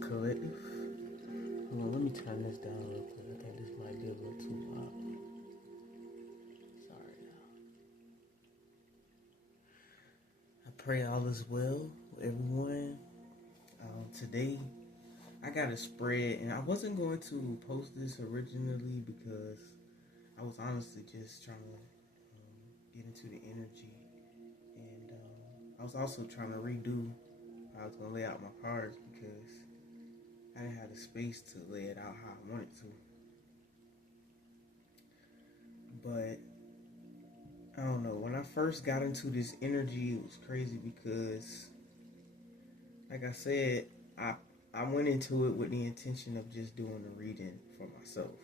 collective. Hold on, let me turn this down real quick. I think this might be a little too loud. Sorry, y'all. I pray all is well with everyone. Today, I got a spread, and I wasn't going to post this originally because I was honestly just trying to get into the energy, and I was also trying to redo how I was going to lay out my cards because I didn't have the space to lay it out how I wanted to. But I don't know, when I first got into this energy, it was crazy because, like I said, I went into it with the intention of just doing the reading for myself.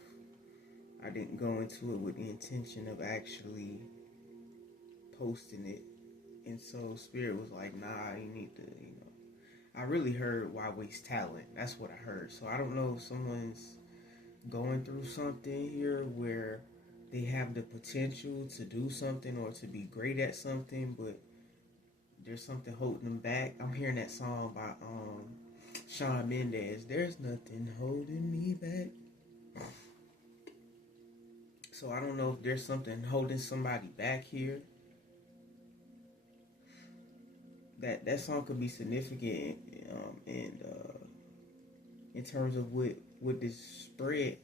I didn't go into it with the intention of actually posting it. And so Spirit was like, nah, you need to, I really heard why waste talent. That's what I heard. So I don't know if someone's going through something here where they have the potential to do something or to be great at something, but there's something holding them back. I'm hearing that song by Shawn Mendes. There's nothing holding me back. So I don't know if there's something holding somebody back here. That song could be significant and in terms of what this spread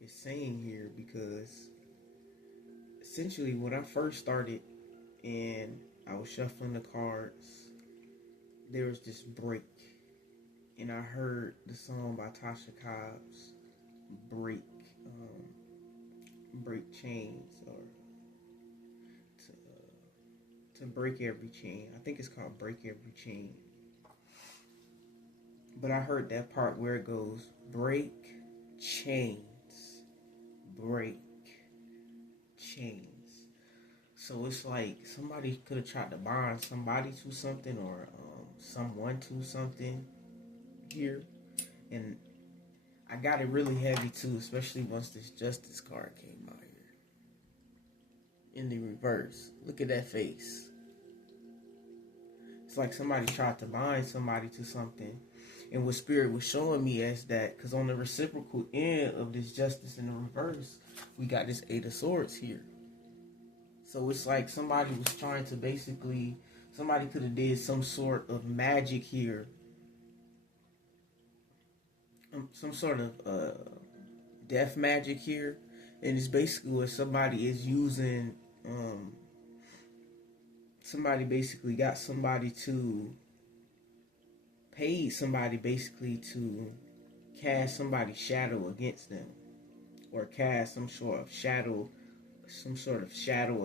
is saying here, because essentially when I first started and I was shuffling the cards, there was this break, and I heard the song by Tasha Cobbs, break chains, or to break every chain. I think it's called Break Every Chain. But I heard that part where it goes, break chains, break chains. So it's like somebody could have tried to bind somebody to something, or someone to something here. And I got it really heavy too, especially once this Justice card came out here. In the reverse. Look at that face. It's like somebody tried to bind somebody to something. And what Spirit was showing me is that, because on the reciprocal end of this Justice in the reverse, we got this Eight of Swords here. So it's like somebody was trying to basically, somebody could have did some sort of magic here. Some sort of death magic here. And it's basically what somebody is using. Somebody basically got somebody to pay somebody basically to cast somebody's shadow against them, or cast some sort of shadow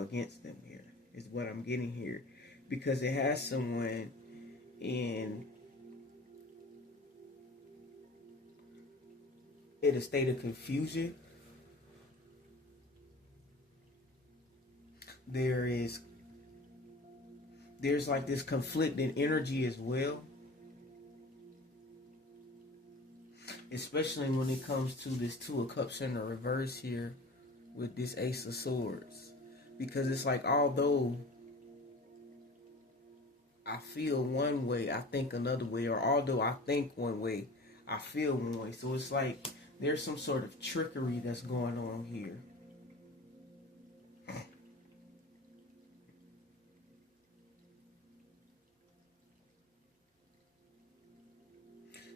against them here, is what I'm getting here, because it has someone in a state of confusion. There's like this conflicting energy as well, especially when it comes to this Two of Cups in the reverse here with this Ace of Swords, because it's like, although I feel one way, I think another way, or although I think one way, I feel one way. So it's like there's some sort of trickery that's going on here.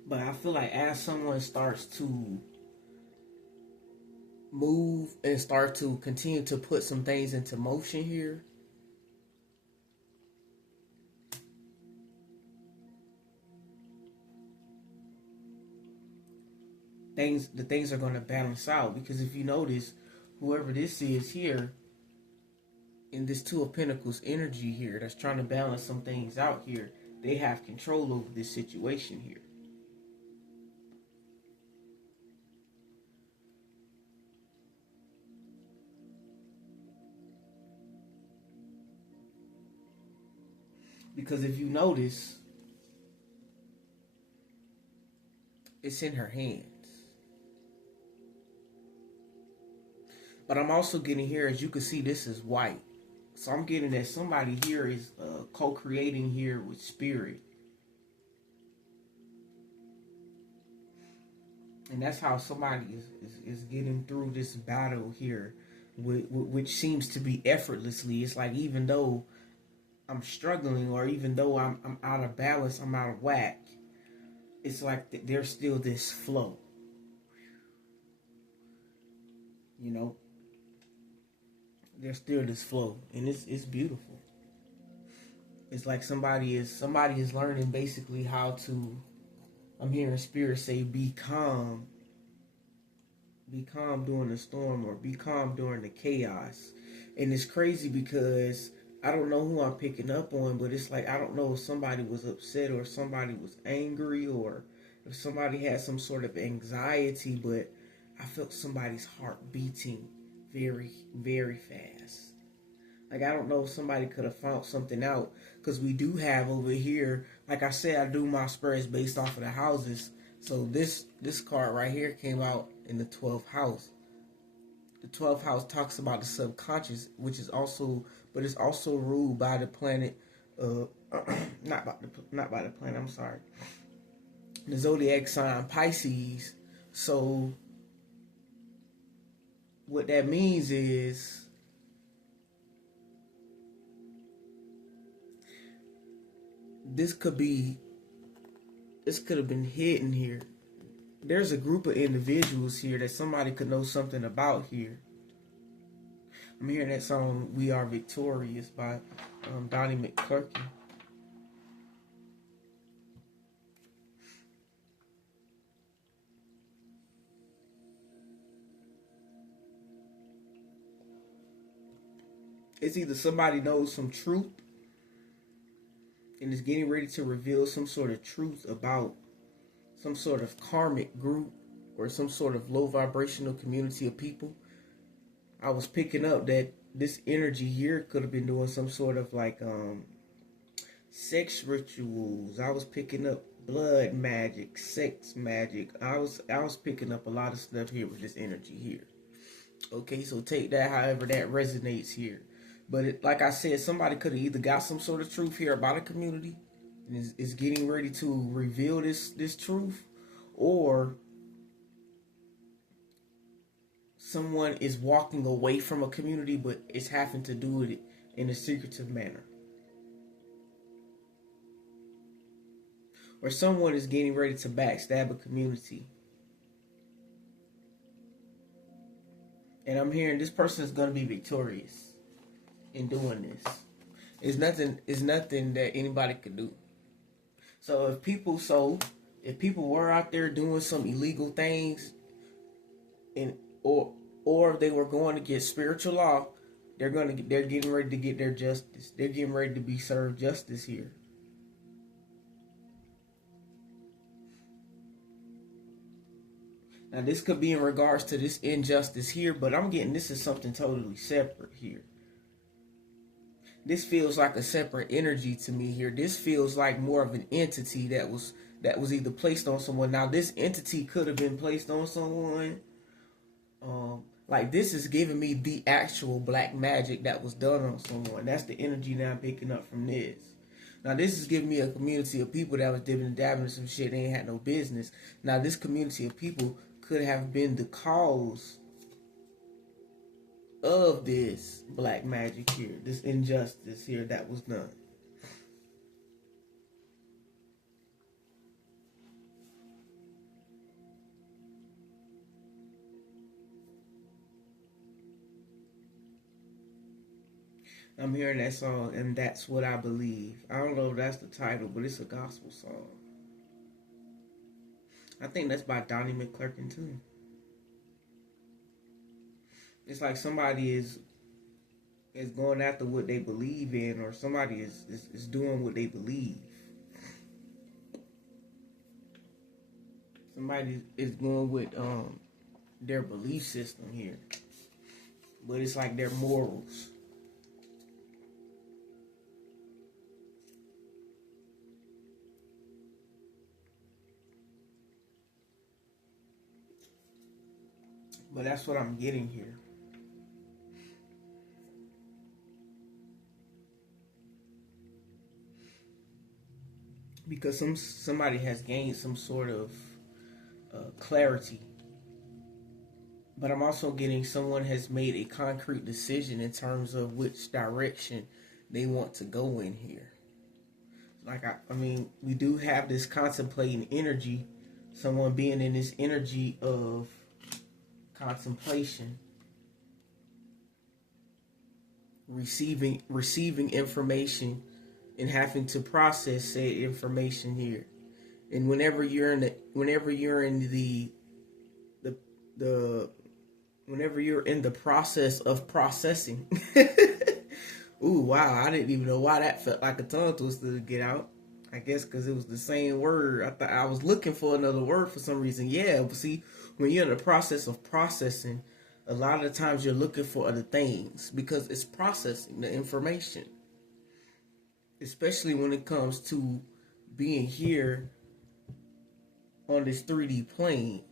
But I feel like as someone starts to move and start to continue to put some things into motion here, the things are going to balance out. Because if you notice, whoever this is here in this Two of Pentacles energy here that's trying to balance some things out here, they have control over this situation here. Because if you notice, it's in her hands. But I'm also getting here, as you can see, this is white. So I'm getting that somebody here is co-creating here with Spirit. And that's how somebody is getting through this battle here, which seems to be effortlessly. It's like even though I'm struggling, or even though I'm out of balance, I'm out of whack, it's like there's still this flow, you know. There's still this flow, and it's beautiful. It's like somebody is learning basically how to. I'm hearing spirit say, be calm during the storm, or be calm during the chaos. And it's crazy because I don't know who I'm picking up on, but it's like I don't know if somebody was upset, or somebody was angry, or if somebody had some sort of anxiety, but I felt somebody's heart beating very, very fast. Like I don't know if somebody could have found something out, because we do have over here. Like I said, I do my spreads based off of the houses. So this card right here came out in the 12th house. The 12th house talks about the subconscious, which is also, but it's also ruled by the planet. Uh, not by the planet. I'm sorry. The zodiac sign Pisces. So what that means is this could be this could have been hidden here. There's a group of individuals here that somebody could know something about here. I'm hearing that song "We Are Victorious" by Donnie McClurkin. It's either somebody knows some truth and is getting ready to reveal some sort of truth about some sort of karmic group, or some sort of low vibrational community of people. I was picking up that this energy here could have been doing some sort of like sex rituals. I was picking up blood magic, sex magic. I was picking up a lot of stuff here with this energy here. Okay, so take that however that resonates here. But like I said, somebody could have either got some sort of truth here about a community and is getting ready to reveal this truth, or someone is walking away from a community but is having to do it in a secretive manner. Or someone is getting ready to backstab a community. And I'm hearing this person is going to be victorious in doing this. It's nothing that anybody could do. So if people were out there doing some illegal things, and or they were going to get spiritual law, they're getting ready to get their justice. They're getting ready to be served justice here. Now this could be in regards to this injustice here, but I'm getting this is something totally separate here. This feels like a separate energy to me here. This feels like more of an entity that was either placed on someone. Now this entity could have been placed on someone. Like this is giving me the actual black magic that was done on someone. That's the energy that I'm picking up from this. Now this is giving me a community of people that was dipping and dabbing in some shit they ain't had no business. Now this community of people could have been the cause of this black magic here, this injustice here that was done. I'm hearing that song, and that's what I believe. I don't know if that's the title, but it's a gospel song. I think that's by Donnie McClurkin too. It's like somebody is going after what they believe in, or somebody is doing what they believe. Somebody is going with their belief system here, but it's like their morals. But that's what I'm getting here. Because somebody has gained some sort of clarity. But I'm also getting someone has made a concrete decision in terms of which direction they want to go in here. Like, I mean, we do have this contemplating energy, someone being in this energy of contemplation, receiving information and having to process said information here. And whenever you're in the process of processing. Ooh, wow, I didn't even know why that felt like a tongue twister to get out. I guess because it was the same word. I thought I was looking for another word for some reason. Yeah, but see, when you're in the process of processing, a lot of the times you're looking for other things because it's processing the information. Especially when it comes to being here on this 3D plane.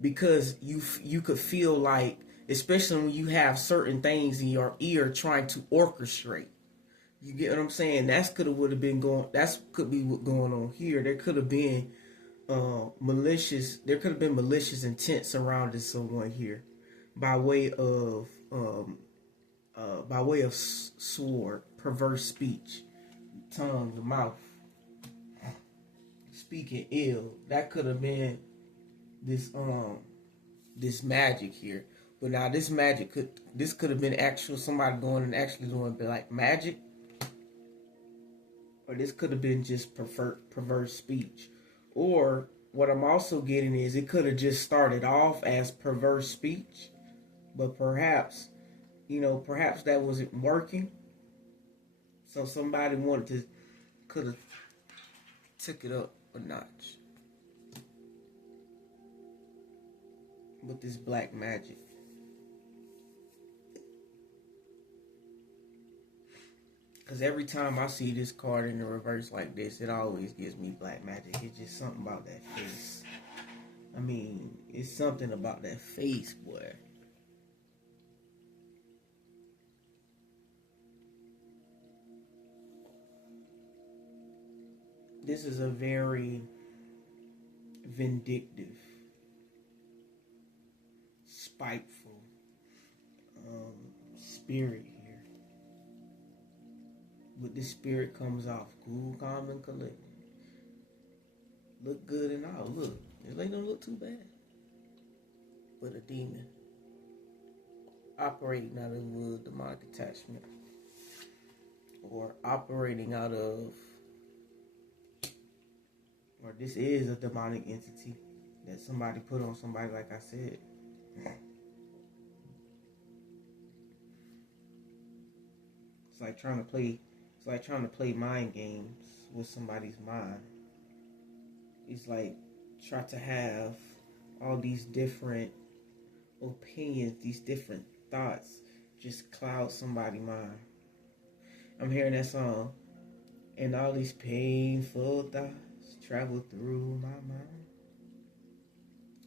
Because you could feel like, especially when you have certain things in your ear trying to orchestrate. You get what I'm saying? That's could be what's going on here. There could have been malicious intent surrounding someone here by way of sword, perverse speech, tongue, the mouth, speaking ill. That could have been this magic here. But now this could have been actual somebody going and actually doing like magic. Or this could have been just perverse speech. Or what I'm also getting is it could have just started off as perverse speech, but perhaps that wasn't working. So somebody could have took it up a notch with this black magic. Because every time I see this card in the reverse like this, it always gives me black magic. It's just something about that face. I mean, it's something about that face, boy. This is a very vindictive, spiteful spirit here. But this spirit comes off cool, calm, and collected. Look good and all. Look, this lady don't look too bad. But a demon operating out of demonic attachment, or operating out of, or this is a demonic entity that somebody put on somebody, like I said. It's like trying to play mind games with somebody's mind. It's like try to have all these different opinions, these different thoughts, just cloud somebody's mind. I'm hearing that song, and all these painful thoughts travel through my mind.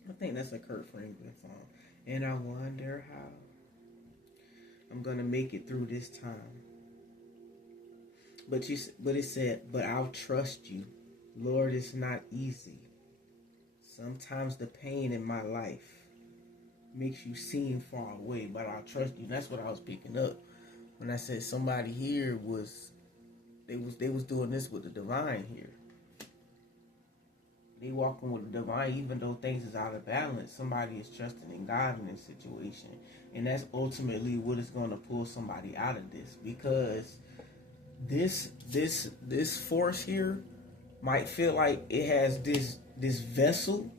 I think that's a Kurt Franklin song. And I wonder how I'm gonna make it through this time. But it said, but I'll trust you. Lord, it's not easy. Sometimes the pain in my life makes you seem far away, but I'll trust you. That's what I was picking up when I said somebody here was doing this with the divine here. They walking with the divine, even though things is out of balance. Somebody is trusting in God in this situation, and that's ultimately what is going to pull somebody out of this, because this force here might feel like it has this vessel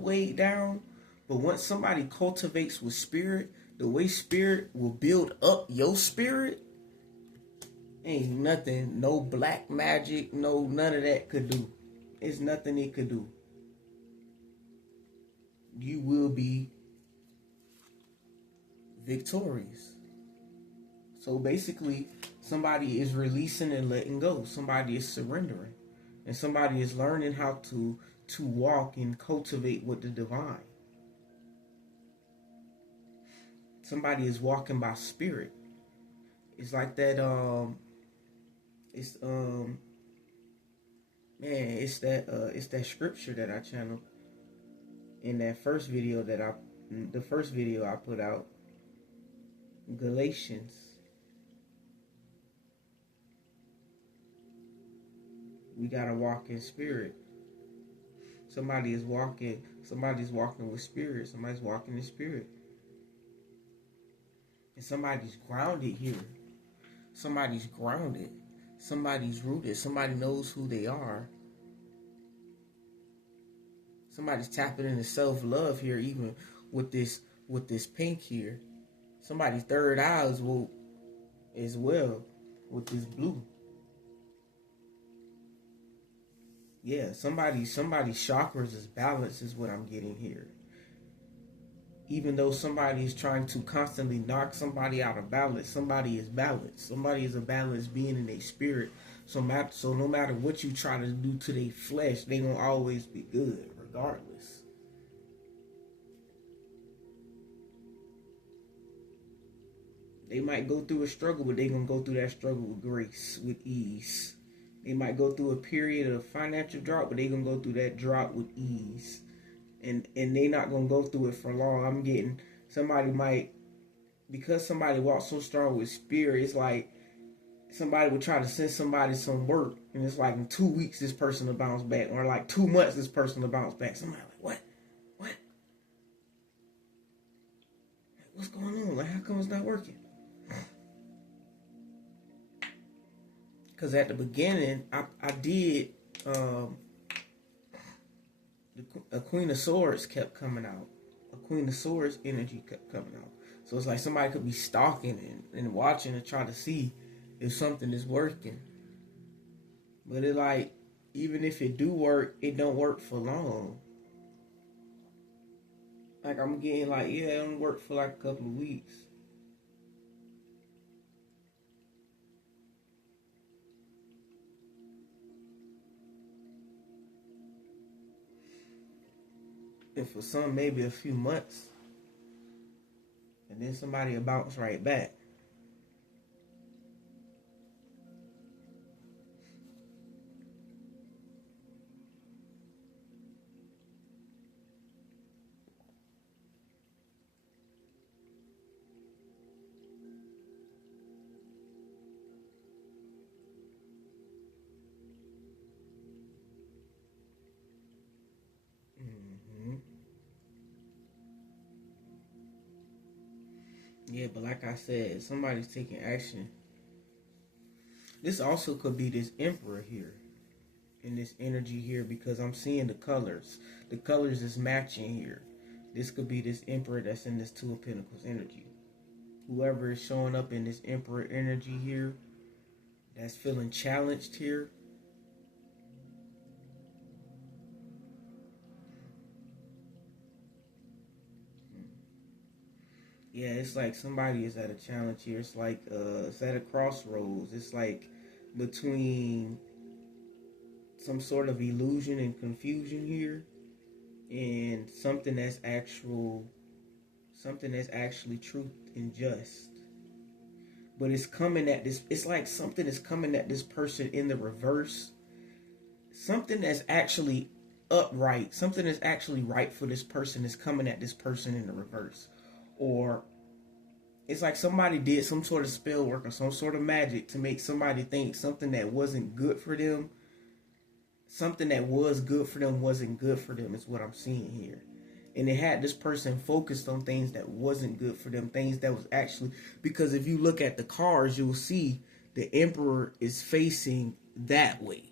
weighed down, but once somebody cultivates with spirit, the way spirit will build up your spirit, ain't nothing, no black magic, no none of that could do. It's nothing it could do. You will be victorious. So basically, somebody is releasing and letting go. Somebody is surrendering. And somebody is learning how to walk and cultivate with the divine. Somebody is walking by spirit. It's like that, Man, it's that scripture that I channeled in that first video the first video I put out, Galatians. We gotta walk in spirit. Somebody's walking with spirit. Somebody's walking in spirit. And somebody's grounded here. Somebody's grounded. Somebody's rooted. Somebody knows who they are. Somebody's tapping into self-love here, even with this pink here. Somebody's third eye is as well with this blue. Yeah, somebody's chakras is balanced is what I'm getting here. Even though somebody is trying to constantly knock somebody out of balance, somebody is balanced. Somebody is a balanced being in their spirit. So no matter what you try to do to their flesh, they gonna always be good, regardless. They might go through a struggle, but they gonna go through that struggle with grace, with ease. They might go through a period of financial drought, but they gonna go through that drought with ease. And they not gonna go through it for long. I'm getting because somebody walks so strong with spirit, it's like somebody would try to send somebody some work, and it's like in 2 weeks this person will bounce back, or like 2 months this person will bounce back. Somebody like, what? What's going on? Like, how come it's not working? Because at the beginning, I did a Queen of Swords kept coming out. A Queen of Swords energy kept coming out. So it's like somebody could be stalking and watching and try to see if something is working. But it like, even if it do work, it don't work for long. Like I'm getting like, yeah, it don't work for like a couple of weeks. And for some, maybe a few months. And then somebody will bounce right back. Yeah, but like I said, somebody's taking action. This also could be this Emperor here, in this energy here, because I'm seeing the colors. The colors is matching here. This could be this Emperor that's in this Two of Pentacles energy. Whoever is showing up in this Emperor energy here, that's feeling challenged here. Yeah, it's like somebody is at a challenge here. It's like it's at a crossroads. It's like between some sort of illusion and confusion here, and something that's actually truth and just. But it's coming at this. It's like something is coming at this person in the reverse. Something that's actually upright. Something that's actually right for this person is coming at this person in the reverse. Or it's like somebody did some sort of spell work or some sort of magic to make somebody think something that wasn't good for them, something that was good for them wasn't good for them, is what I'm seeing here. And it had this person focused on things that wasn't good for them, things that was actually, because if you look at the cards, you'll see the Emperor is facing that way.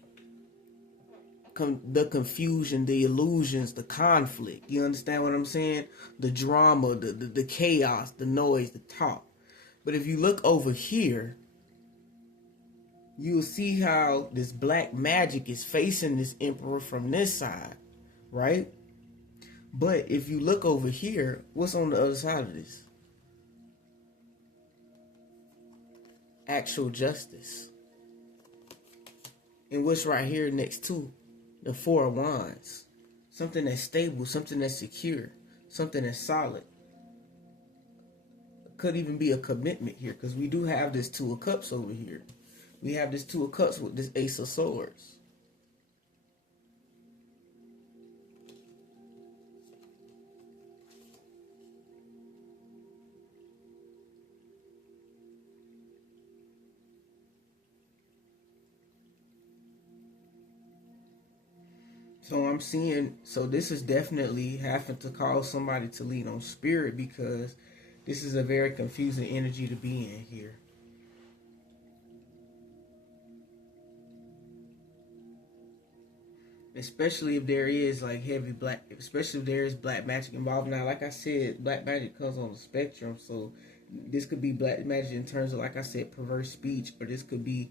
The confusion, the illusions, the conflict. You understand what I'm saying? The drama, the chaos, the noise, the talk. But if you look over here, you'll see how this black magic is facing this Emperor from this side, right? But if you look over here, what's on the other side of this? Actual justice. And what's right here next to the Four of Wands? Something that's stable, something that's secure, something that's solid. Could even be a commitment here, because we do have this Two of Cups over here. We have this Two of Cups with this Ace of Swords. So I'm seeing, so this is definitely having to cause somebody to lean on spirit, because this is a very confusing energy to be in here. Especially if there is like heavy black, especially if there is black magic involved. Now, like I said, black magic comes on the spectrum, so this could be black magic in terms of, like I said, perverse speech, or this could be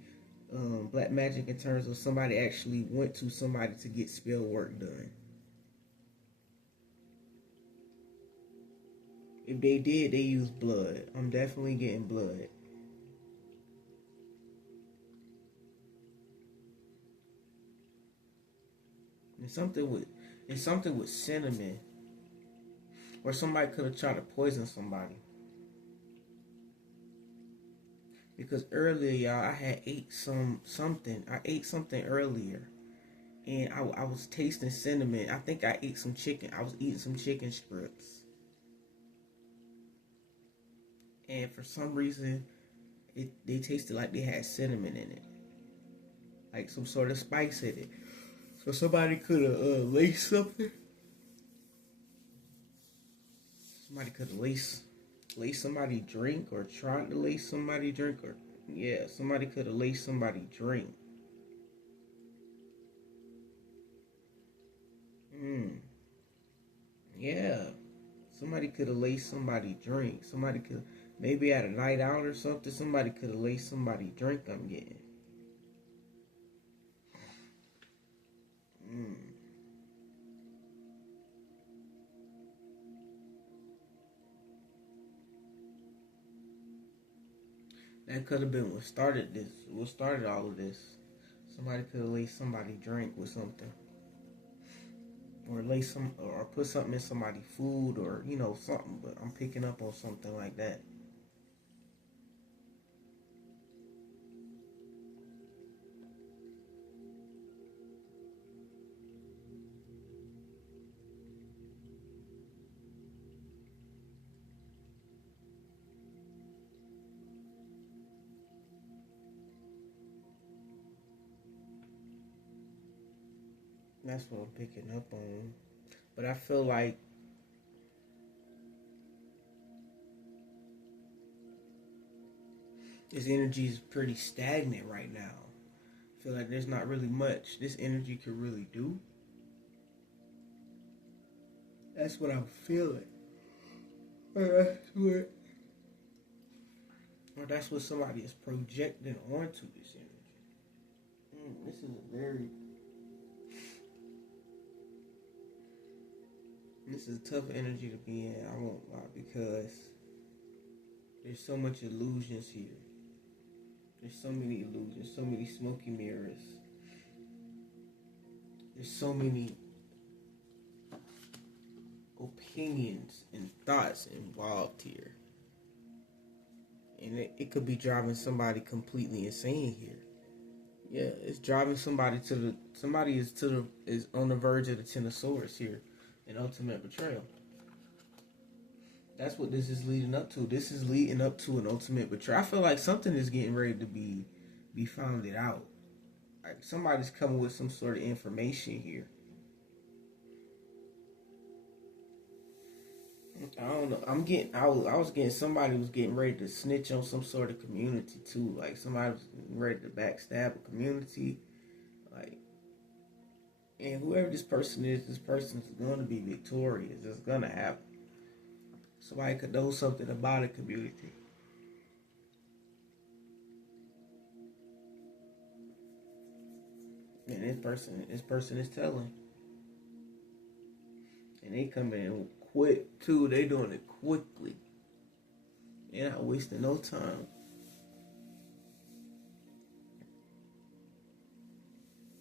black magic in terms of somebody actually went to somebody to get spell work done. If they did, they used blood. I'm definitely getting blood. And something with cinnamon, or somebody could have tried to poison somebody. Because earlier, y'all, I had ate something. I ate something earlier, and I was tasting cinnamon. I think I ate some chicken. I was eating some chicken strips, and for some reason, they tasted like they had cinnamon in it, like some sort of spice in it. So somebody could have laced something. Somebody could have laced somebody drink, or tried to lace somebody drink, or yeah, somebody could have laced somebody drink. Yeah, somebody could have laced somebody drink. Somebody could, maybe at a night out or something. Somebody could have laced somebody drink. I'm getting. That could have been what started this. What started all of this. Somebody could have laced somebody drink with something, or lace some, or put something in somebody's food, or something. But I'm picking up on something like that. That's what I'm picking up on. But I feel like this energy is pretty stagnant right now. I feel like there's not really much this energy could really do. That's what I'm feeling. Or that's what somebody is projecting onto this energy. This is a very This is a tough energy to be in, I won't lie, because there's so much illusions here. There's so many illusions, so many smoky mirrors. There's so many opinions and thoughts involved here. And it could be driving somebody completely insane here. Yeah, it's driving somebody is on the verge of the Ten of Swords here, an ultimate betrayal. That's what this is leading up to. This is leading up to an ultimate betrayal. I feel like something is getting ready to be founded out. Like somebody's coming with some sort of information here. I don't know. I was getting, somebody was getting ready to snitch on some sort of community too. Like somebody was ready to backstab a community. Like, and whoever this person is going to be victorious. It's going to happen. Somebody could know something about a community. And this person is telling. And they come in quick too. They doing it quickly. They're not wasting no time.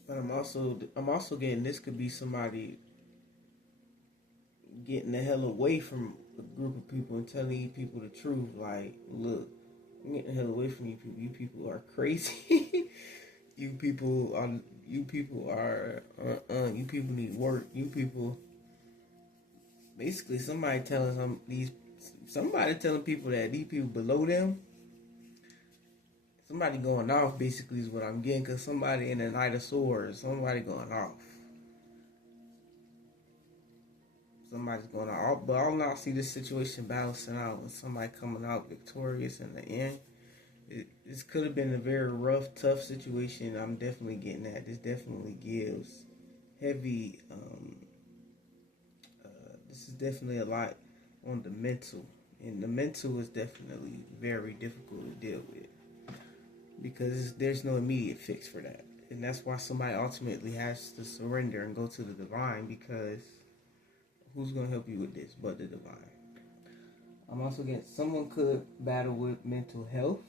But I'm also getting, this could be somebody getting the hell away from a group of people and telling people the truth. Like, look, I'm getting the hell away from you people. You people are crazy. you people are you people need work. You people, basically somebody telling people that these people below them. Somebody going off basically is what I'm getting, because somebody in the Knight of Swords, somebody going off. somebody's going out. But I'll not see this situation balancing out and somebody coming out victorious in the end. This could have been a very rough, tough situation. I'm definitely getting that. This definitely gives heavy. This is definitely a lot on the mental, and the mental is definitely very difficult to deal with because there's no immediate fix for that, and that's why somebody ultimately has to surrender and go to the divine, because who's going to help you with this but the divine? I'm also getting someone could battle with mental health,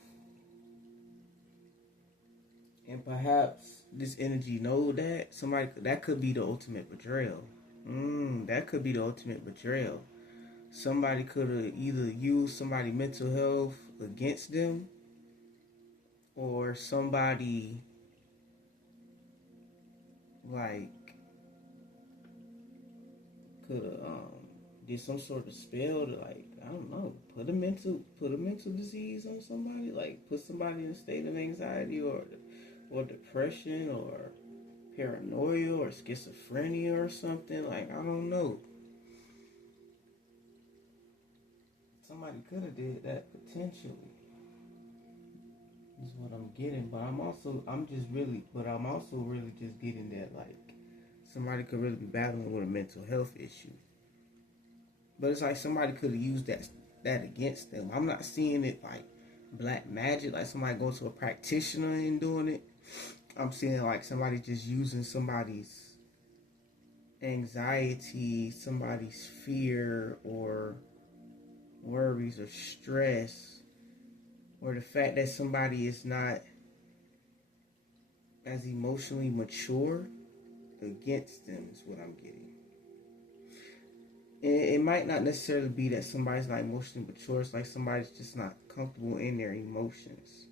and perhaps this energy know that somebody that could be the ultimate betrayal. That could be the ultimate betrayal. Somebody could have either used somebody's mental health against them, or somebody like could have did some sort of spell to, like, I don't know, put a mental disease on somebody, like put somebody in a state of anxiety or depression or paranoia or schizophrenia or something. Like, I don't know. Somebody could have did that potentially. Is what I'm getting, but I'm also really just getting that, like, somebody could really be battling with a mental health issue. But it's like somebody could have used that against them. I'm not seeing it like black magic, like somebody goes to a practitioner and doing it. I'm seeing like somebody just using somebody's anxiety, somebody's fear or worries or stress, or the fact that somebody is not as emotionally mature against them is what I'm getting. And it might not necessarily be that somebody's not emotionally mature. It's like somebody's just not comfortable in their emotions.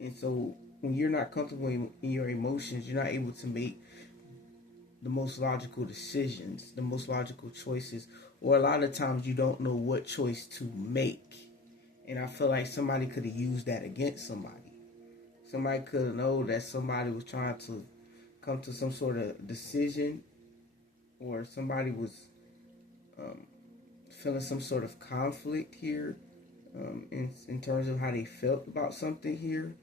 And so when you're not comfortable in your emotions, you're not able to make the most logical decisions, the most logical choices, or a lot of times you don't know what choice to make. And I feel like somebody could have used that against somebody. Somebody could have known that somebody was trying to come to some sort of decision, or somebody was feeling some sort of conflict here in terms of how they felt about something here.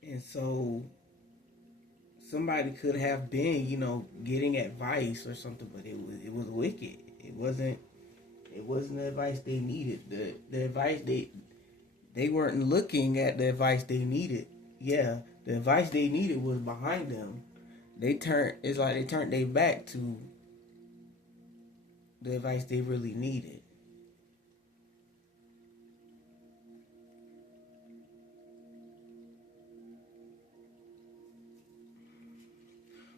And so somebody could have been, getting advice or something, but it was wicked. It wasn't the advice they needed. The advice they weren't looking at the advice they needed. Yeah, the advice they needed was behind them. They turned their back to the advice they really needed.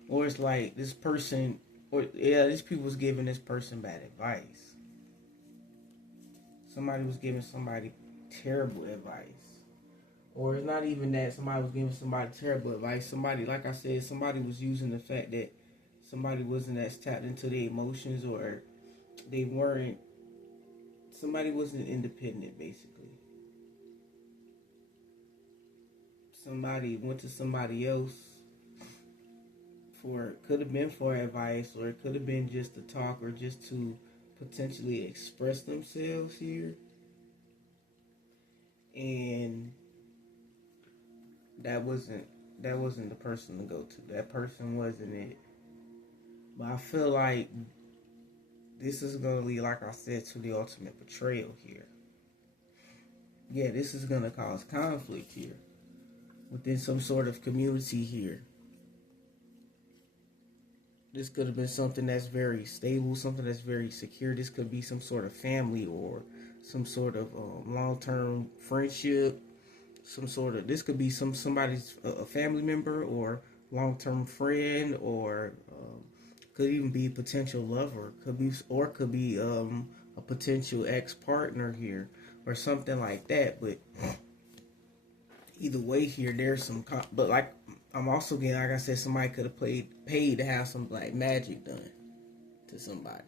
Or it's like this person, these people was giving this person bad advice. Somebody was giving somebody terrible advice. Or it's not even that somebody was giving somebody terrible advice. Somebody, like I said, somebody was using the fact that somebody wasn't as tapped into their emotions, or somebody wasn't independent, basically. Somebody went to somebody else could have been for advice, or it could have been just to talk, or just to potentially express themselves here. And that wasn't the person to go to. That person wasn't it. But I feel like this is going to lead, like I said, to the ultimate betrayal here. Yeah, this is going to cause conflict here within some sort of community here. This could have been something that's very stable, something that's very secure. This could be some sort of family, or some sort of long-term friendship. This could be somebody's a family member, or long-term friend, or could even be a potential lover. Could be a potential ex-partner here, or something like that. But either way here, there's some. But like, I'm also getting, like I said, somebody could have paid to have some black magic done to somebody,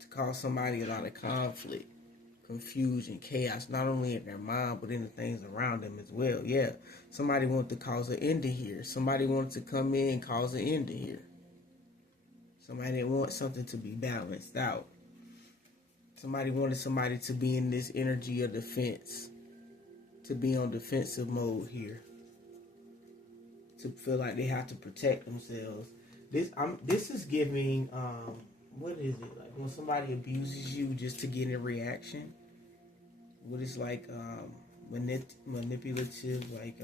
to cause somebody a lot of conflict. confusion, chaos, not only in their mind, but in the things around them as well. Yeah, somebody wanted to cause an end to here. Somebody wanted to come in and cause an end to here. Somebody didn't want something to be balanced out. Somebody wanted somebody to be in this energy of defense, to be on defensive mode here, to feel like they have to protect themselves. This is giving, what is it? Like when somebody abuses you just to get a reaction. What is like manipulative, like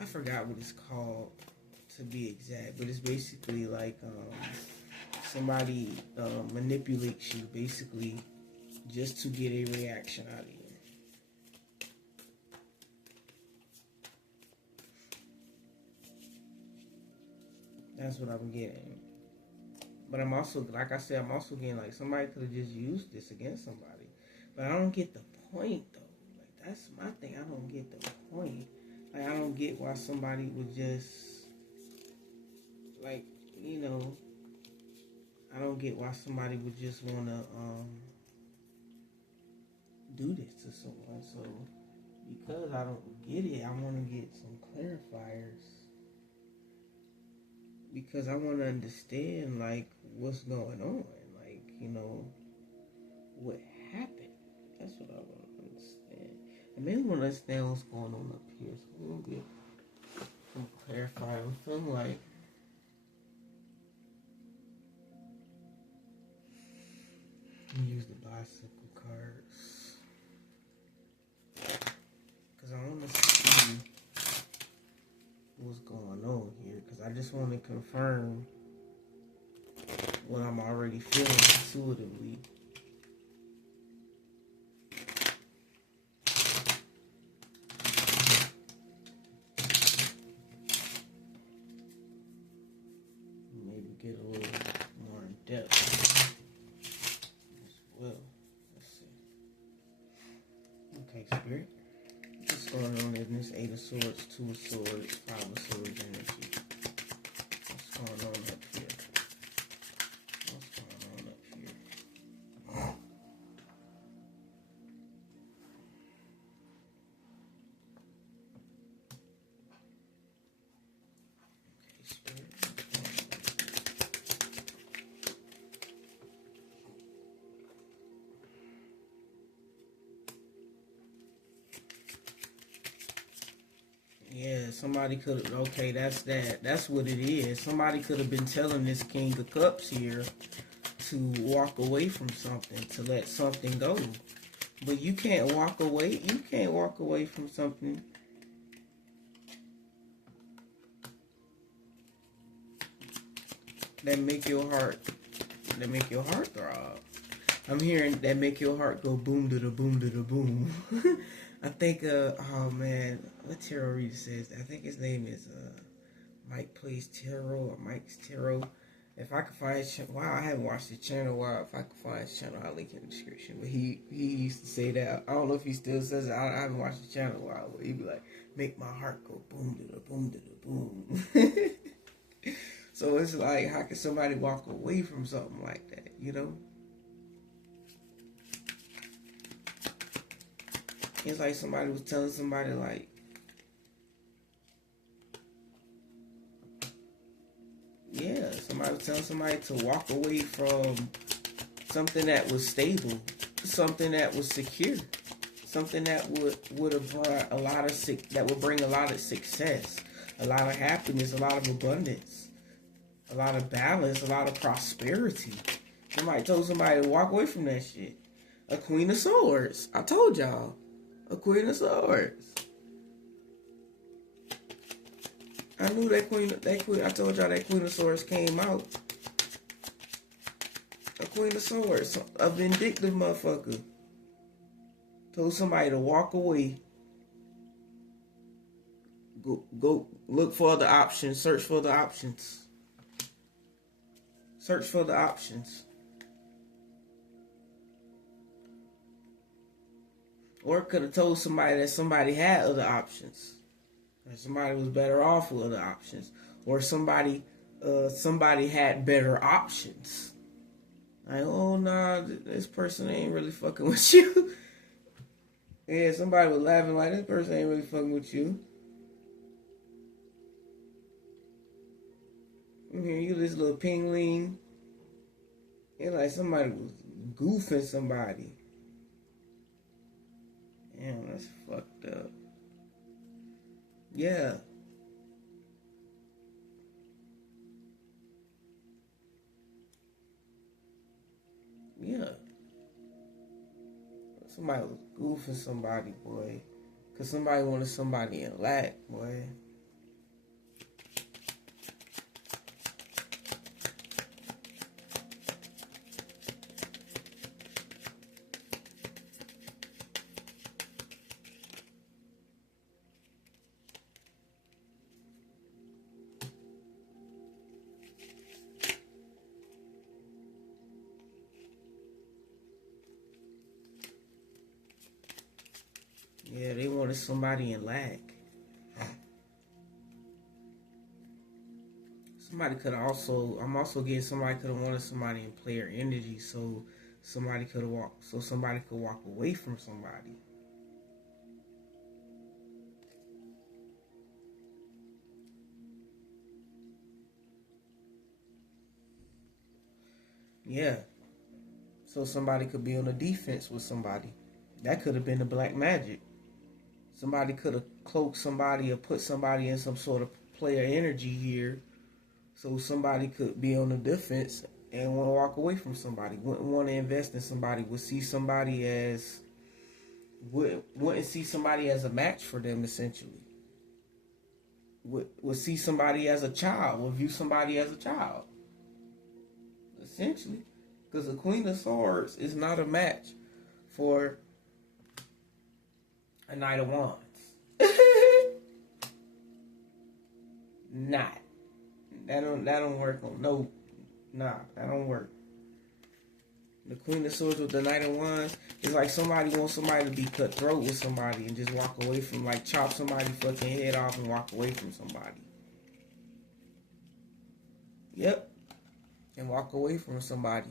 I forgot what it's called to be exact, but it's basically like somebody manipulates you basically just to get a reaction out of you. That's what I'm getting. But I'm also, like I said, I'm also getting like somebody could have just used this against somebody. But I don't get the point though. Like that's my thing. I don't get the point. Like I don't get why somebody would just like, you know, I don't get why somebody would just wanna do this to someone. So because I don't get it, I wanna get some clarifiers. Because I wanna understand like what's going on. Like, you know, what happened. That's what I want to understand. I mainly want to understand what's going on up here. So we'll get some clarifier. I'm feeling like use the bicycle cards because I want to see what's going on here. Because I just want to confirm what I'm already feeling intuitively. Get a little more in depth as well. Let's see. Okay, Spirit. What's going on in this 8 of Swords, 2 of Swords, 5 of Swords energy? What's going on up here? What's going on up here? Okay, Spirit. Yeah, somebody could have, okay, that's that. That's what it is. Somebody could have been telling this King of Cups here to walk away from something, to let something go. But you can't walk away. You can't walk away from something that make your heart throb. I'm hearing that make your heart go boom to the boom to the boom. I think, oh man, what tarot reader says that? I think his name is Mike Plays Tarot or Mike's Tarot. If I could find his channel, wow, I haven't watched his channel in a while. If I could find his channel, I'll link it in the description. But he used to say that. I don't know if he still says it. I haven't watched his channel in a while. But he'd be like, make my heart go boom to the boom to the boom. So it's like, how can somebody walk away from something like that, you know? It's like somebody was telling somebody like, yeah, somebody was telling somebody to walk away from something that was stable, something that was secure, something that would have brought a lot of that would bring a lot of success, a lot of happiness, a lot of abundance, a lot of balance, a lot of prosperity. Somebody told somebody to walk away from that shit. A Queen of Swords. I told y'all. A Queen of Swords. I knew that Queen. I told y'all that Queen of Swords came out. A Queen of Swords, a vindictive motherfucker. Told somebody to walk away. Go look for other options. Search for the options. Search for the options. Or could have told somebody that somebody had other options. Or somebody was better off with other options. Or somebody had better options. Like, oh nah, this person ain't really fucking with you. Yeah, somebody was laughing like this person ain't really fucking with you. I'm hearing you this little pingling. It's like somebody was goofing somebody. Damn, that's fucked up. Yeah. Yeah. Somebody was goofing somebody, boy. Cause somebody wanted somebody in lack, boy. Yeah, they wanted somebody in lack. Somebody could also, I'm also getting somebody could have wanted somebody in player energy, so somebody could walk away from somebody. Yeah. So somebody could be on the defense with somebody. That could have been the black magic. Somebody could have cloaked somebody or put somebody in some sort of player energy here, so somebody could be on the defense and want to walk away from somebody. Wouldn't want to invest in somebody. Wouldn't see somebody as a match for them essentially. Would see somebody as a child. Would view somebody as a child essentially, because the Queen of Swords is not a match for a Knight of Wands. Not. That don't work on no. Nah, that don't work. The Queen of Swords with the Knight of Wands is like somebody wants somebody to be cutthroat with somebody and just walk away from, like, chop somebody fucking head off and walk away from somebody. Yep. And walk away from somebody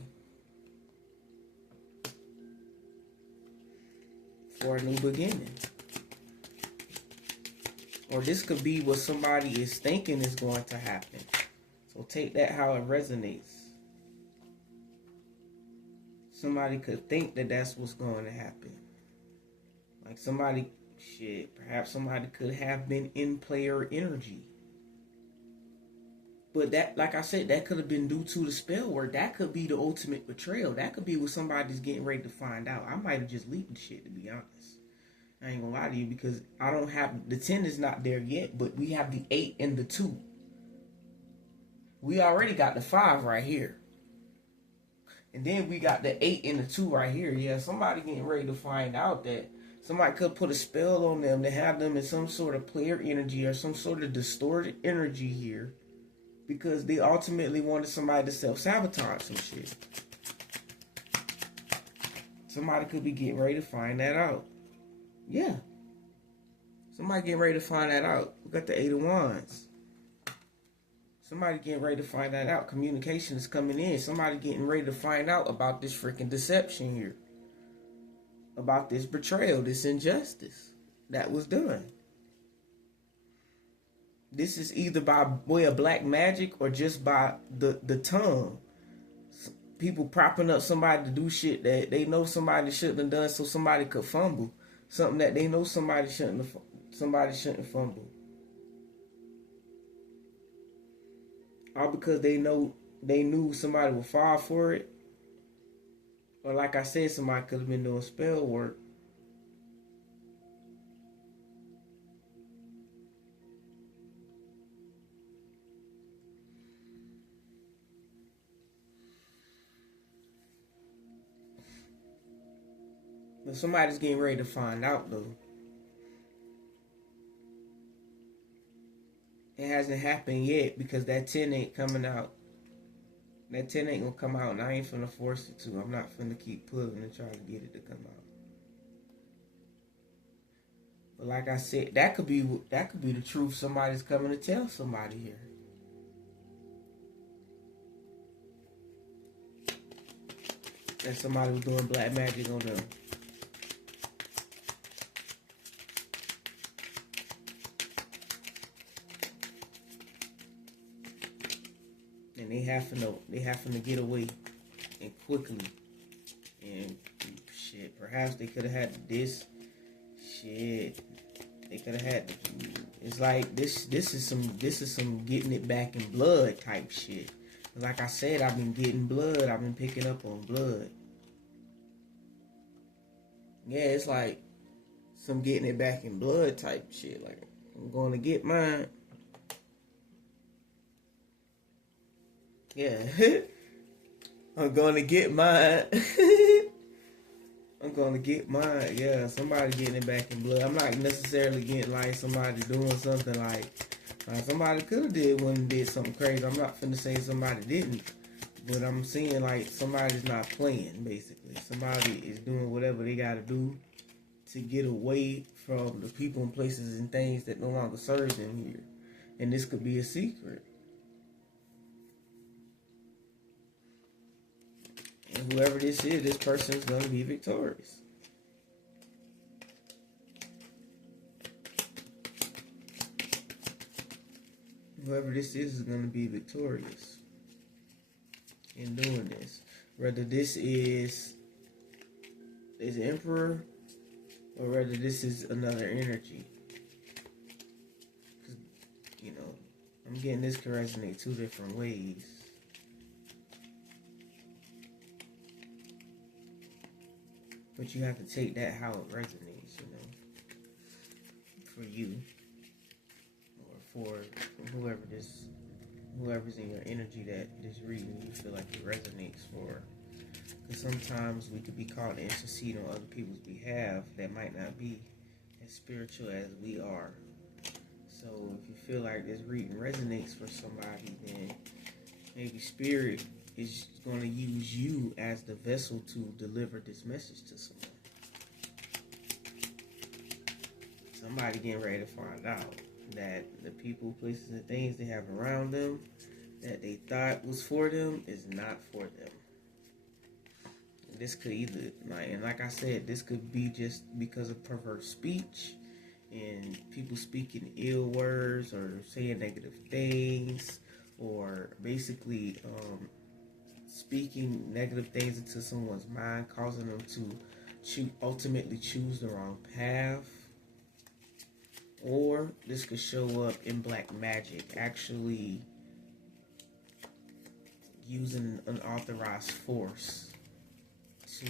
for a new beginning. Or this could be what somebody is thinking is going to happen. So take that how it resonates. Somebody could think that that's what's going to happen. Like perhaps somebody could have been in player energy. But that, like I said, that could have been due to the spell work. That could be the ultimate betrayal. That could be what somebody's getting ready to find out. I might have just leaked the shit, to be honest. I ain't gonna lie to you, because I don't have, the 10 is not there yet, but we have the 8 and the 2. We already got the 5 right here. And then we got the 8 and the 2 right here. Yeah, somebody getting ready to find out that somebody could put a spell on them to have them in some sort of player energy or some sort of distorted energy here, because they ultimately wanted somebody to self-sabotage some shit. Somebody could be getting ready to find that out. Yeah. Somebody getting ready to find that out. We got the 8 of Wands. Somebody getting ready to find that out. Communication is coming in. Somebody getting ready to find out about this freaking deception here. About this betrayal, this injustice that was done. This is either by way of black magic or just by the tongue. People propping up somebody to do shit that they know somebody shouldn't have done, so somebody could fumble. Something that they know somebody shouldn't fumble. All because they knew somebody would fall for it. Or like I said, somebody could have been doing spell work. But somebody's getting ready to find out, though. It hasn't happened yet because that 10 ain't coming out. That 10 ain't gonna come out, and I ain't finna force it to. I'm not finna keep pulling and trying to get it to come out. But like I said, that could be the truth somebody's coming to tell somebody here. that somebody was doing black magic on them. And they having to get away and quickly. And shit, perhaps they could have had this shit. They could have had. It's like this is some getting it back in blood type shit. Like I said, I've been getting blood. I've been picking up on blood. Yeah, it's like some getting it back in blood type shit. Like, I'm going to get mine. Yeah. I'm going to get mine. I'm going to get mine. Yeah, somebody getting it back in blood. I'm not necessarily getting like somebody doing something like somebody could have did one and did something crazy. I'm not finna say somebody didn't. But I'm seeing like somebody's not playing, basically. Somebody is doing whatever they gotta do to get away from the people and places and things that no longer serve them here. And this could be a secret. And whoever this is, this person is gonna be victorious. Whoever this is gonna be victorious in doing this. Whether this is Emperor or whether this is another energy. You know, I'm getting this can resonate two different ways. But you have to take that how it resonates, you know, for you or for whoever's in your energy that this reading you feel like it resonates for. Because sometimes we could be called to intercede on other people's behalf that might not be as spiritual as we are. So if you feel like this reading resonates for somebody, then maybe Spirit is going to use you as the vessel to deliver this message to someone. Somebody getting ready to find out that the people, places, and things they have around them that they thought was for them is not for them. And this could either, like I said, this could be just because of perverse speech and people speaking ill words or saying negative things or basically speaking negative things into someone's mind, causing them to ultimately choose the wrong path. Or this could show up in black magic, actually using an unauthorized force to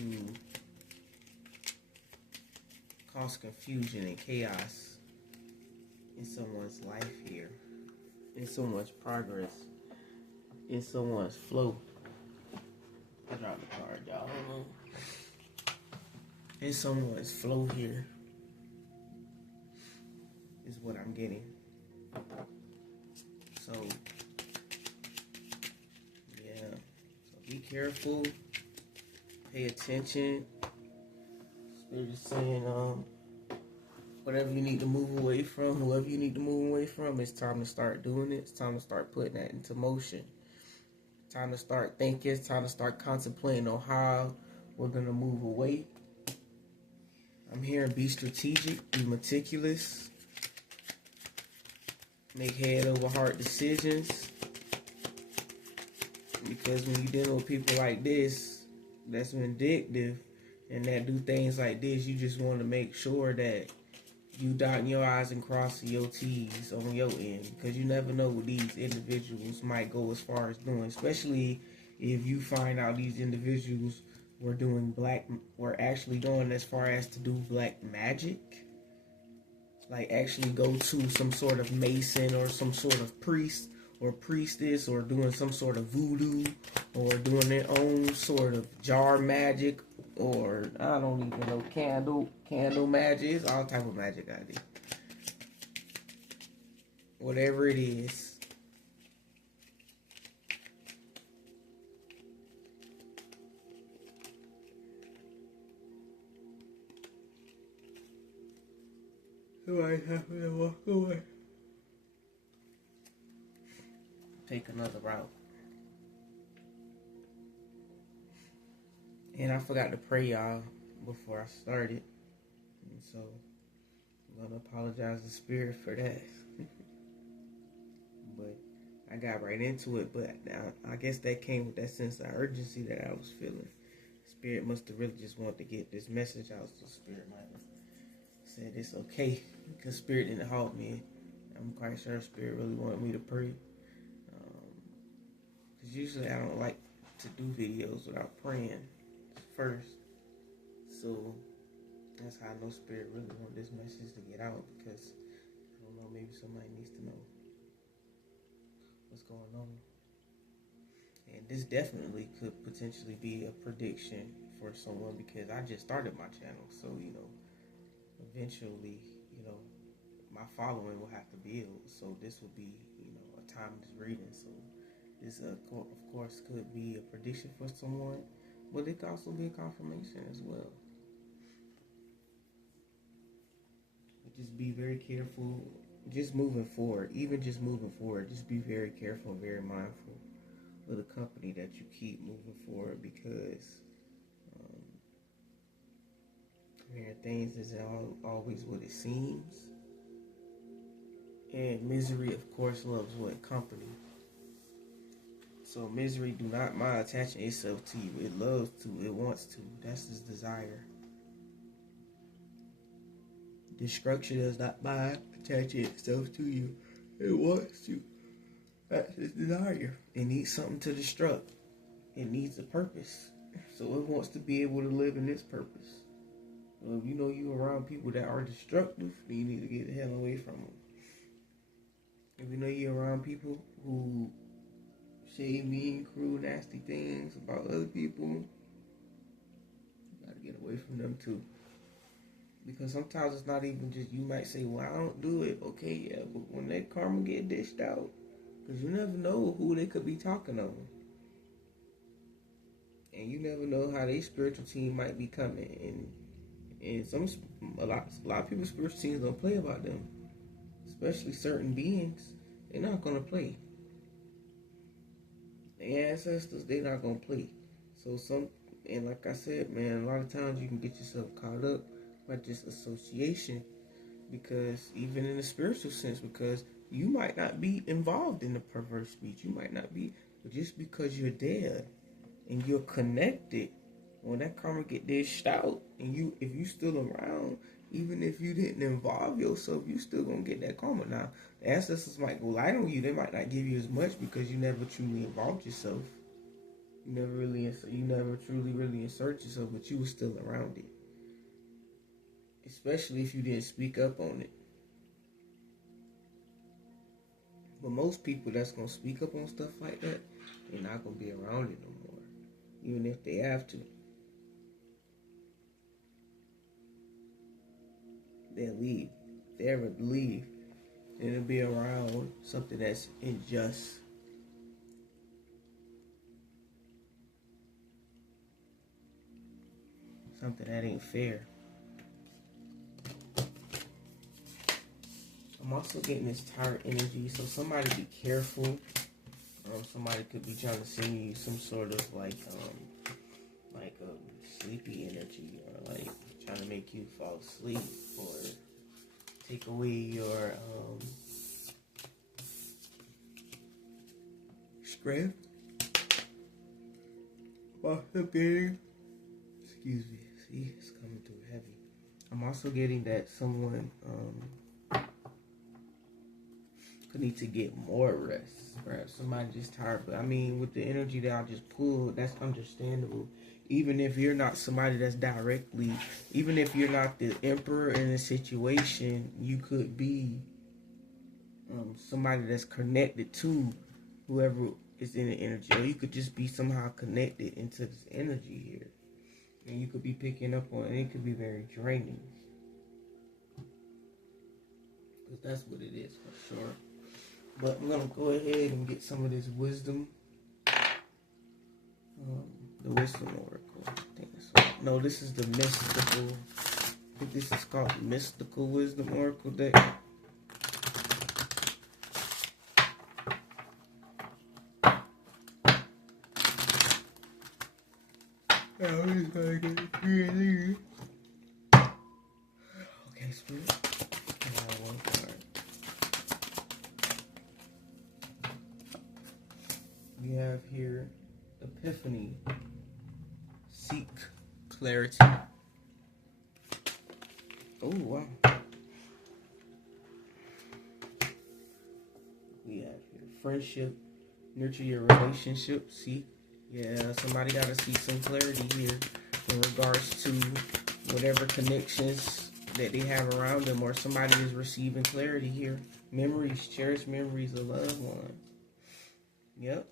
cause confusion and chaos in someone's life here, in someone's progress, in someone's flow. I dropped the card, y'all. Hold on. In someone's flow here is what I'm getting. So, yeah. So be careful. Pay attention. Spirit is saying, whatever you need to move away from, whoever you need to move away from, it's time to start doing it. It's time to start putting that into motion. Time to start thinking. It's time to start contemplating on how we're going to move away. I'm hearing be strategic, be meticulous, make head over heart decisions. Because when you're dealing with people like this, that's vindictive, and that do things like this, you just want to make sure that you dotting your I's and crossing your T's on your end, because you never know what these individuals might go as far as doing, especially if you find out these individuals were actually doing as far as to do black magic, like actually go to some sort of mason or some sort of priest or priestess, or doing some sort of voodoo, or doing their own sort of jar magic, or I don't even know, candle magic. It's all type of magic out there. Whatever it is. Somebody having to walk away. Take another route. And I forgot to pray, y'all, before I started. And so I'm going to apologize to Spirit for that. But I got right into it. But I guess that came with that sense of urgency that I was feeling. Spirit must have really just wanted to get this message out. So Spirit might have said it's okay. Because Spirit didn't halt me. I'm quite sure Spirit really wanted me to pray. Because usually I don't like to do videos without praying first. So that's how I know Spirit really wanted this message to get out, because I don't know, maybe somebody needs to know what's going on. And this definitely could potentially be a prediction for someone, because I just started my channel. So, eventually, my following will have to build. So this will be, a timeless reading. So this, of course, could be a prediction for someone, but it could also be a confirmation as well. Just be very careful, just moving forward, just be very careful and very mindful of the company that you keep moving forward, because things isn't always what it seems. And misery, of course, loves what? Company. So misery do not mind attaching itself to you. It loves to. It wants to. That's its desire. Destruction does not mind attaching itself to you. It wants to. That's its desire. It needs something to destruct. It needs a purpose. So it wants to be able to live in its purpose. So if you know you're around people that are destructive, then you need to get the hell away from them. If you know you're around people who say mean, cruel, nasty things about other people, you gotta get away from them too. Because sometimes it's not even just, you might say, well, I don't do it. Okay, yeah, but when that karma get dished out, because you never know who they could be talking on. And you never know how their spiritual team might be coming. And a lot of people's spiritual teams don't play about them. Especially certain beings. They're not going to play. Their ancestors, they're not going to play. And like I said, man, a lot of times you can get yourself caught up by just association, because even in the spiritual sense, because you might not be involved in the perverse speech, you might not be, but just because you're there and you're connected, when that karma get dished out, and if you still around, even if you didn't involve yourself, you still gonna get that karma. Now, the ancestors might go light on you; they might not give you as much because you never truly involved yourself. You never truly really insert yourself, but you were still around it. Especially if you didn't speak up on it. But most people that's going to speak up on stuff like that, they're not going to be around it no more. Even if they have to. They'll leave. If they ever leave, then they'll be around something that's unjust. Something that ain't fair. I'm also getting this tired energy, so somebody be careful. Somebody could be trying to send you some sort of like a sleepy energy, or like trying to make you fall asleep, or take away your strength. Excuse me. See, it's coming through heavy. I'm also getting that someone could need to get more rest. Perhaps somebody just tired. But I mean, with the energy that I just pulled, that's understandable. Even if you're not somebody that's directly, even if you're not the emperor in a situation, you could be somebody that's connected to whoever is in the energy. Or you could just be somehow connected into this energy here. And you could be picking up on it. It could be very draining. Because that's what it is for sure. But I'm going to go ahead and get some of this wisdom. The wisdom oracle. I think that's right. No, this is the mystical. I think this is called mystical wisdom oracle deck. Yeah, let me We have here epiphany. Seek clarity. Oh, wow. We have here friendship. Nurture your relationship. See? Yeah, somebody got to see some clarity here in regards to whatever connections that they have around them, or somebody is receiving clarity here. Memories, cherished memories of loved ones. Yep.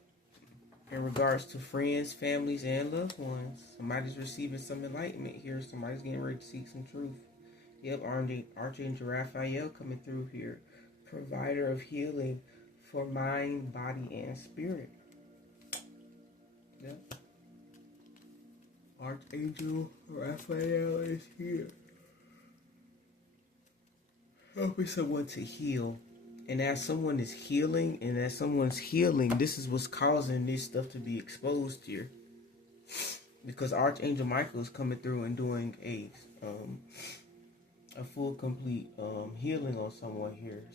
In regards to friends, families, and loved ones. Somebody's receiving some enlightenment here. Somebody's getting ready to seek some truth. Yep, Archangel Raphael coming through here. Provider of healing for mind, body, and spirit. Yep. Archangel Raphael is here. Helping someone to heal. And as someone is healing, and as someone's healing, this is what's causing this stuff to be exposed here. Because Archangel Michael is coming through and doing a full, complete healing on someone here. A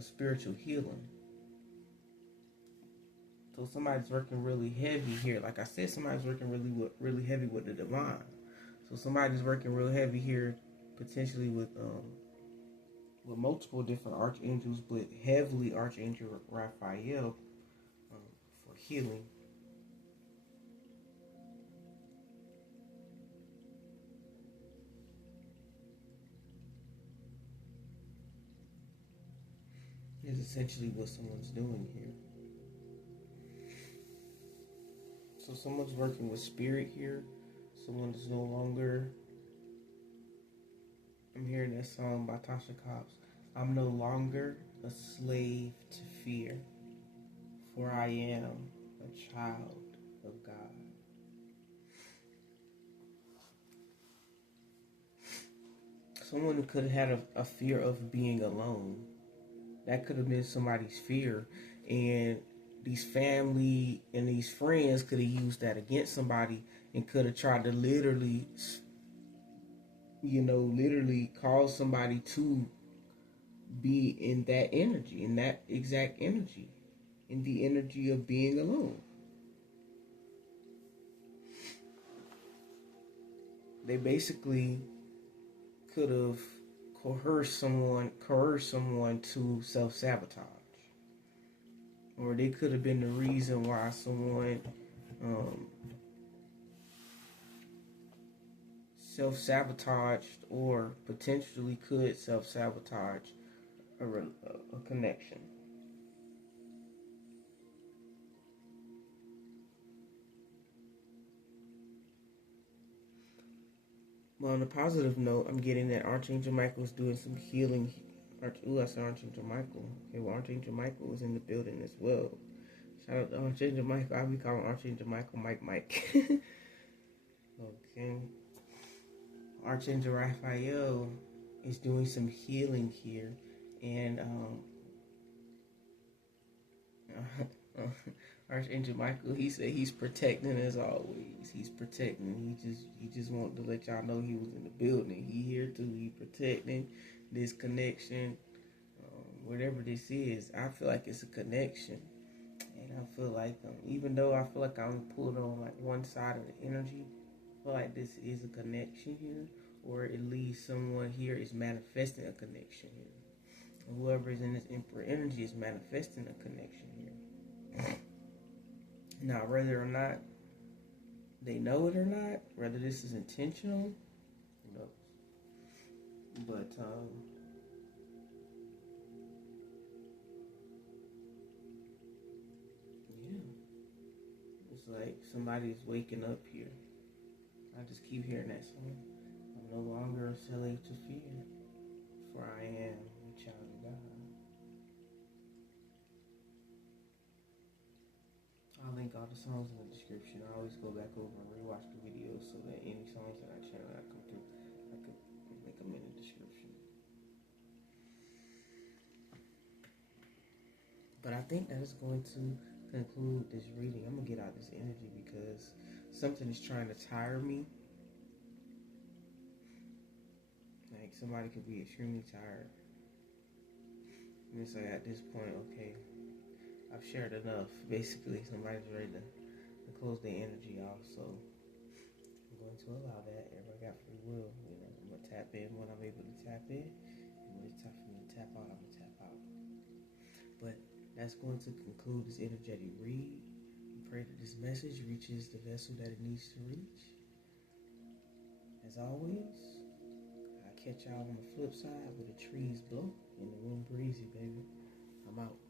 spiritual healing. So somebody's working really heavy here. Like I said, somebody's working really heavy with the divine. So somebody's working real heavy here, potentially with multiple different archangels, but heavily Archangel Raphael for healing. Is essentially what someone's doing here. So someone's working with spirit here. Someone is no longer. I'm hearing that song by Tasha Cobbs. I'm no longer a slave to fear, for I am a child of God. Someone could have had a fear of being alone. That could have been somebody's fear. And these family and these friends could have used that against somebody and could have tried to literally cause somebody to be in that energy, in that exact energy, in the energy of being alone. They basically could have coerced someone to self-sabotage. Or they could have been the reason why someone self-sabotaged or potentially could self-sabotage a connection. Well, on a positive note, I'm getting that Archangel Michael is doing some healing. I said Archangel Michael. Okay, well, Archangel Michael is in the building as well. Shout out to Archangel Michael. I'll be calling Archangel Michael Mike. Okay. Archangel Raphael is doing some healing here. And Archangel Michael, he said he's protecting as always. He's protecting. He just wanted to let y'all know he was in the building. He here too. He protecting this connection. Whatever this is, I feel like it's a connection. And I feel like, even though I feel like I'm pulled on like one side of the energy, I feel like this is a connection here. Or at least someone here is manifesting a connection here. Whoever is in this Emperor energy is manifesting a connection here. Now, whether or not they know it or not, whether this is intentional, who knows? But, yeah. It's like somebody's waking up here. I just keep hearing that song. I'm no longer a slave to fear, for I am a child of God. I'll link all the songs in the description. I always go back over and rewatch the videos so that any songs that I channel that come through, I could make them in the description. But I think that is going to conclude this reading. I'm going to get out this energy because something is trying to tire me. Like somebody could be extremely tired. And it's like at this point, okay, I've shared enough. Basically, somebody's ready to close their energy off. So I'm going to allow that. Everybody got free will. You know, I'm gonna tap in when I'm able to tap in, and when it's time for me to tap out, I'm gonna tap out. But that's going to conclude this energetic read. I pray that this message reaches the vessel that it needs to reach. As always, I'll catch y'all on the flip side where the trees blow and the room breezy, baby. I'm out.